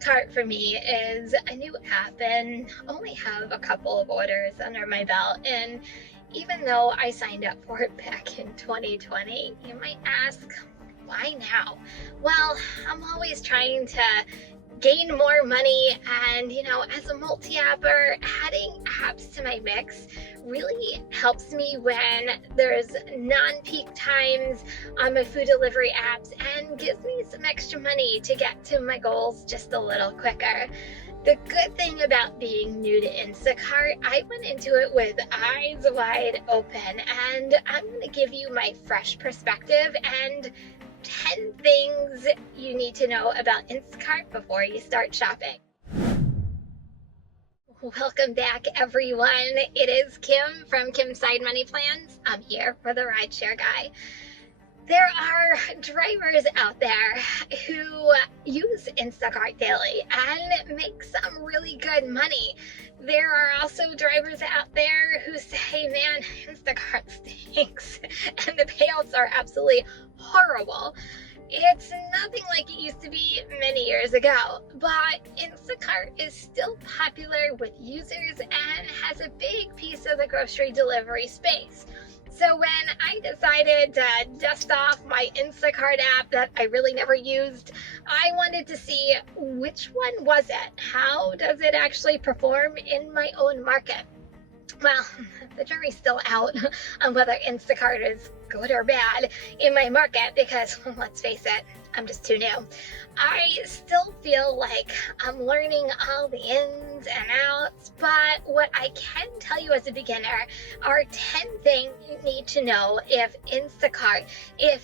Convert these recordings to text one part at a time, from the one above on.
Instacart for me is a new app and only have a couple of orders under my belt. And even though I signed up for it back in 2020, you might ask, why now? Well, I'm always trying to gain more money, and as a multi-apper, adding apps to my mix really helps me when there's non-peak times on my food delivery apps and gives me some extra money to get to my goals just a little quicker. The good thing about being new to Instacart, I went into it with eyes wide open, and I'm going to give you my fresh perspective and 10 things you need to know about Instacart before you start shopping. Welcome back, everyone. It is Kim from Kim's Side Money Plans. I'm here for the RideShare Guy. There are drivers out there who use Instacart daily and make some really good money. There are also drivers out there who say, man, Instacart stinks, and the payouts are absolutely horrible. It's nothing like it used to be many years ago, but Instacart is still popular with users and has a big piece of the grocery delivery space. So when I decided to dust off my Instacart app that I really never used, I wanted to see which one was it? How does it actually perform in my own market? Well, the jury's still out on whether Instacart is good or bad in my market because, let's face it, I'm just too new. I still feel like I'm learning all the ins and outs, but what I can tell you as a beginner are 10 things you need to know if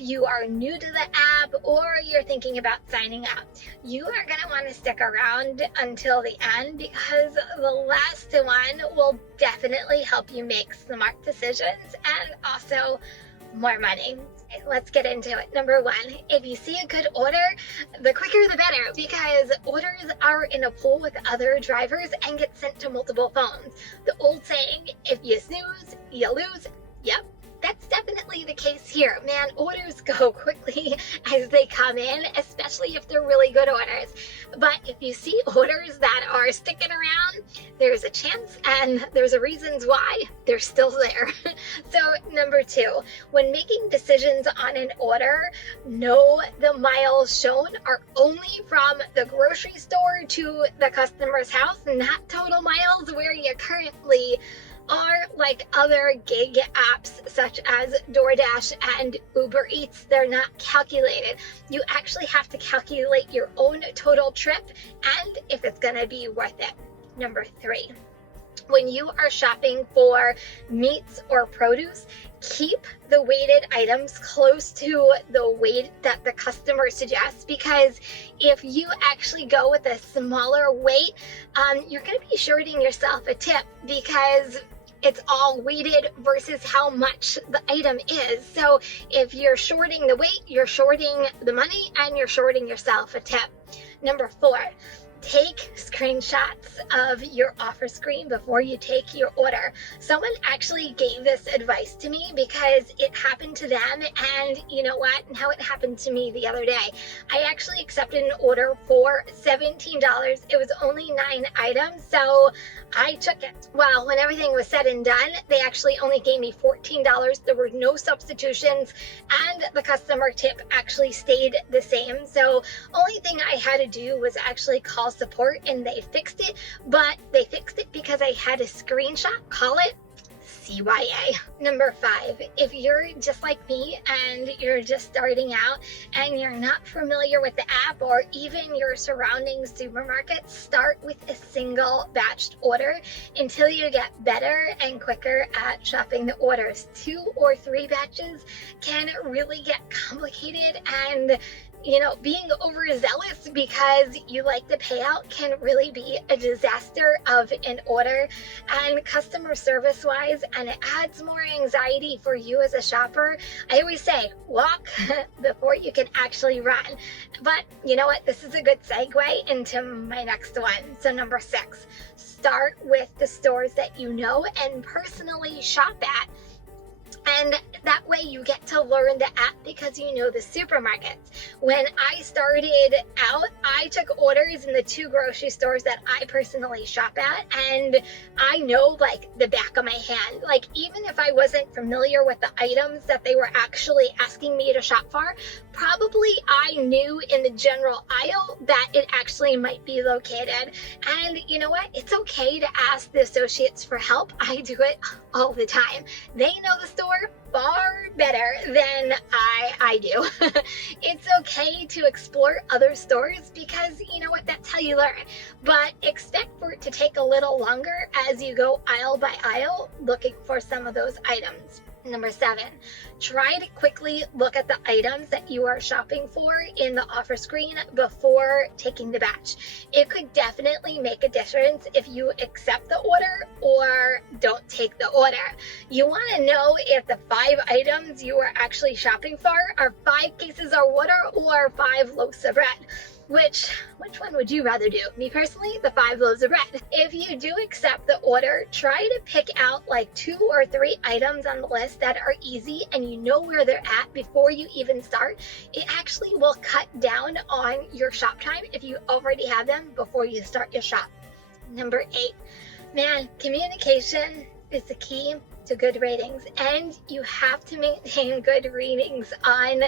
you are new to the app or you're thinking about signing up. You are going to want to stick around until the end because the last one will definitely help you make smart decisions and also more money. Let's get into it. Number one, if you see a good order, the quicker the better, because orders are in a pool with other drivers and get sent to multiple phones. The old saying, if you snooze, you lose. Yep, that's definitely the case here. Man, orders go quickly as they come in, especially if they're really good orders. But if you see orders that are sticking around, there's a chance and there's a reasons why they're still there. So number two, when making decisions on an order, know the miles shown are only from the grocery store to the customer's house, not total miles where you currently are. Like other gig apps such as DoorDash and Uber Eats, they're not calculated. You actually have to calculate your own total trip and if it's going to be worth it. Number three, when you are shopping for meats or produce, keep the weighted items close to the weight that the customer suggests, because if you actually go with a smaller weight, you're going to be shorting yourself a tip because it's all weighted versus how much the item is. So if you're shorting the weight, you're shorting the money and you're shorting yourself a tip. Number four, take screenshots of your offer screen before you take your order. Someone actually gave this advice to me because it happened to them, and you know what? Now it happened to me the other day. I actually accepted an order for $17. It was only 9 items, so I took it. Well, when everything was said and done, they actually only gave me $14. There were no substitutions, and the customer tip actually stayed the same. So only thing I had to do was actually call support and they fixed it, but they fixed it because I had a screenshot. Call it CYA. Number five, if you're just like me and you're just starting out and you're not familiar with the app or even your surrounding supermarkets, start with a single batched order until you get better and quicker at shopping the orders. 2 or 3 batches can really get complicated, and being overzealous because you like the payout can really be a disaster of an order. And customer service wise, and it adds more anxiety for you as a shopper. I always say, walk before you can actually run. But you know what? This is a good segue into my next one. So number 6, start with the stores that you know and personally shop at. And that way you get to learn the app because you know the supermarkets. When I started out, I took orders in the 2 grocery stores that I personally shop at, and I know like the back of my hand. Like even if I wasn't familiar with the items that they were actually asking me to shop for, probably I knew in the general aisle that it actually might be located. And you know what? It's okay to ask the associates for help. I do it all the time. They know the store far better than I do. It's okay to explore other stores because you know what? That's how you learn. But expect for it to take a little longer as you go aisle by aisle looking for some of those items. Number 7, try to quickly look at the items that you are shopping for in the offer screen before taking the batch. It could definitely make a difference if you accept the order or don't take the order. You want to know if the 5 items you are actually shopping for are 5 cases of water or 5 loaves of bread. Which one would you rather do? Me personally, the 5 loaves of bread. If you do accept the order, try to pick out like 2 or 3 items on the list that are easy and you know where they're at before you even start. It actually will cut down on your shop time if you already have them before you start your shop. Number 8, man, communication is the key to good ratings, and you have to maintain good ratings on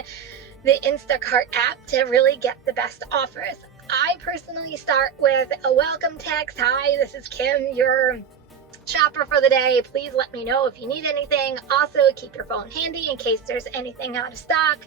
the Instacart app to really get the best offers. I personally start with a welcome text. Hi, this is Kim, your shopper for the day. Please let me know if you need anything. Also, keep your phone handy in case there's anything out of stock,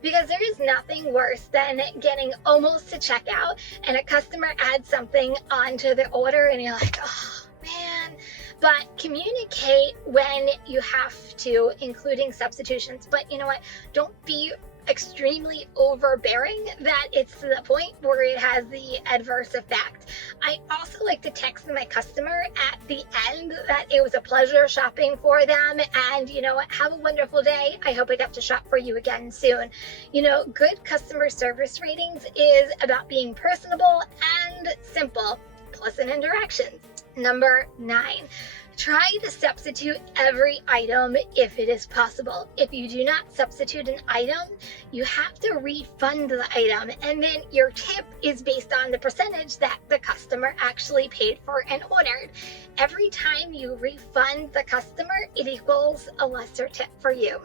because there is nothing worse than getting almost to checkout and a customer adds something onto the order and you're like, oh man. But communicate when you have to, including substitutions. But you know what? Don't be extremely overbearing that it's to the point where it has the adverse effect. I also like to text my customer at the end that it was a pleasure shopping for them, and you know what, have a wonderful day. I hope I get to shop for you again soon. You know, good customer service ratings is about being personable and simple, pleasant interactions. Number 9, try to substitute every item if it is possible. If you do not substitute an item, you have to refund the item, and then your tip is based on the percentage that the customer actually paid for and ordered. Every time you refund the customer, it equals a lesser tip for you.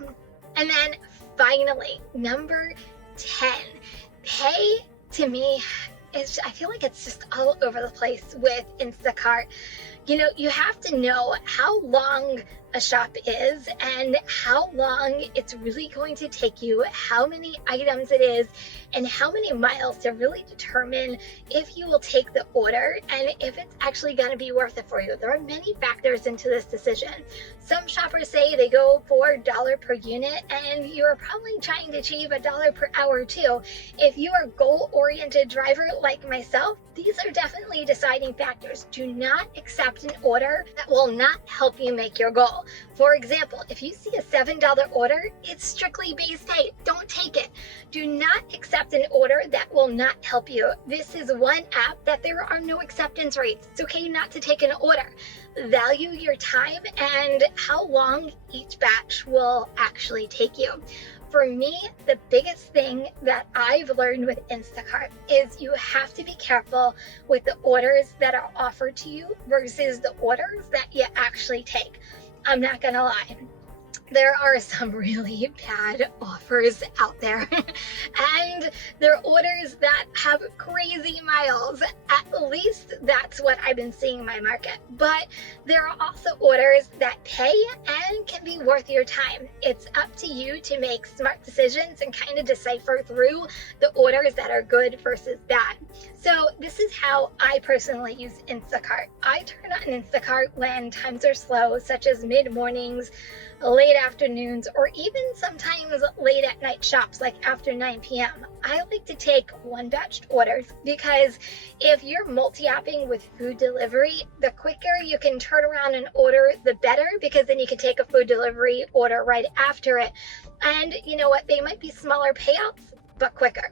And then finally, number 10, pay to me. I feel like it's just all over the place with Instacart. You know, you have to know how long a shop is and how long it's really going to take you, how many items it is, and how many miles to really determine if you will take the order and if it's actually going to be worth it for you. There are many factors into this decision. Some shoppers say they go for $1 per unit, and you're probably trying to achieve $1 per hour too. If you are a goal-oriented driver like myself, these are definitely deciding factors. Do not accept an order that will not help you make your goal. For example, if you see a $7 order, it's strictly base pay. Don't take it. Do not accept an order that will not help you. This is one app that there are no acceptance rates. It's okay not to take an order. Value your time and how long each batch will actually take you. For me, the biggest thing that I've learned with Instacart is you have to be careful with the orders that are offered to you versus the orders that you actually take. I'm not gonna lie, there are some really bad offers out there and they're orders that have crazy miles. At least that's what I've been seeing in my market. But there are also orders that pay and can be worth your time. It's up to you to make smart decisions and kind of decipher through the orders that are good versus bad. So this is how I personally use Instacart. I turn on Instacart when times are slow, such as mid-mornings, late afternoons, or even sometimes late at night shops like after 9 p.m. I like to take one batched orders because if you're multi-apping with food delivery, the quicker you can turn around and order, the better, because then you can take a food delivery order right after it. And you know what? They might be smaller payouts, but quicker.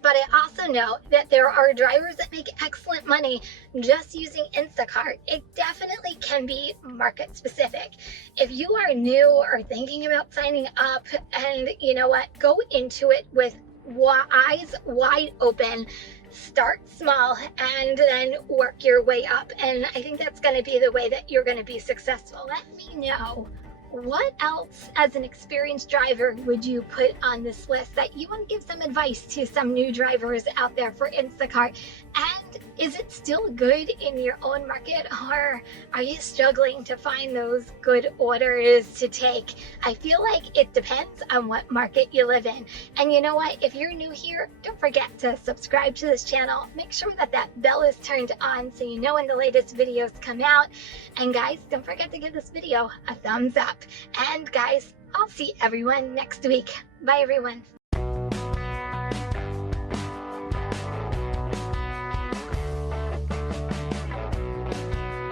But I also know that there are drivers that make excellent money just using Instacart. It definitely can be market specific. If you are new or thinking about signing up, and you know what, go into it with eyes wide open. Start small and then work your way up. And I think that's going to be the way that you're going to be successful. Let me know, what else as an experienced driver would you put on this list that you want to give some advice to some new drivers out there for Instacart? And is it still good in your own market, or are you struggling to find those good orders to take? I feel like it depends on what market you live in. And you know what? If you're new here, don't forget to subscribe to this channel. Make sure that that bell is turned on so you know when the latest videos come out. And guys, don't forget to give this video a thumbs up. And guys, I'll see everyone next week. Bye everyone.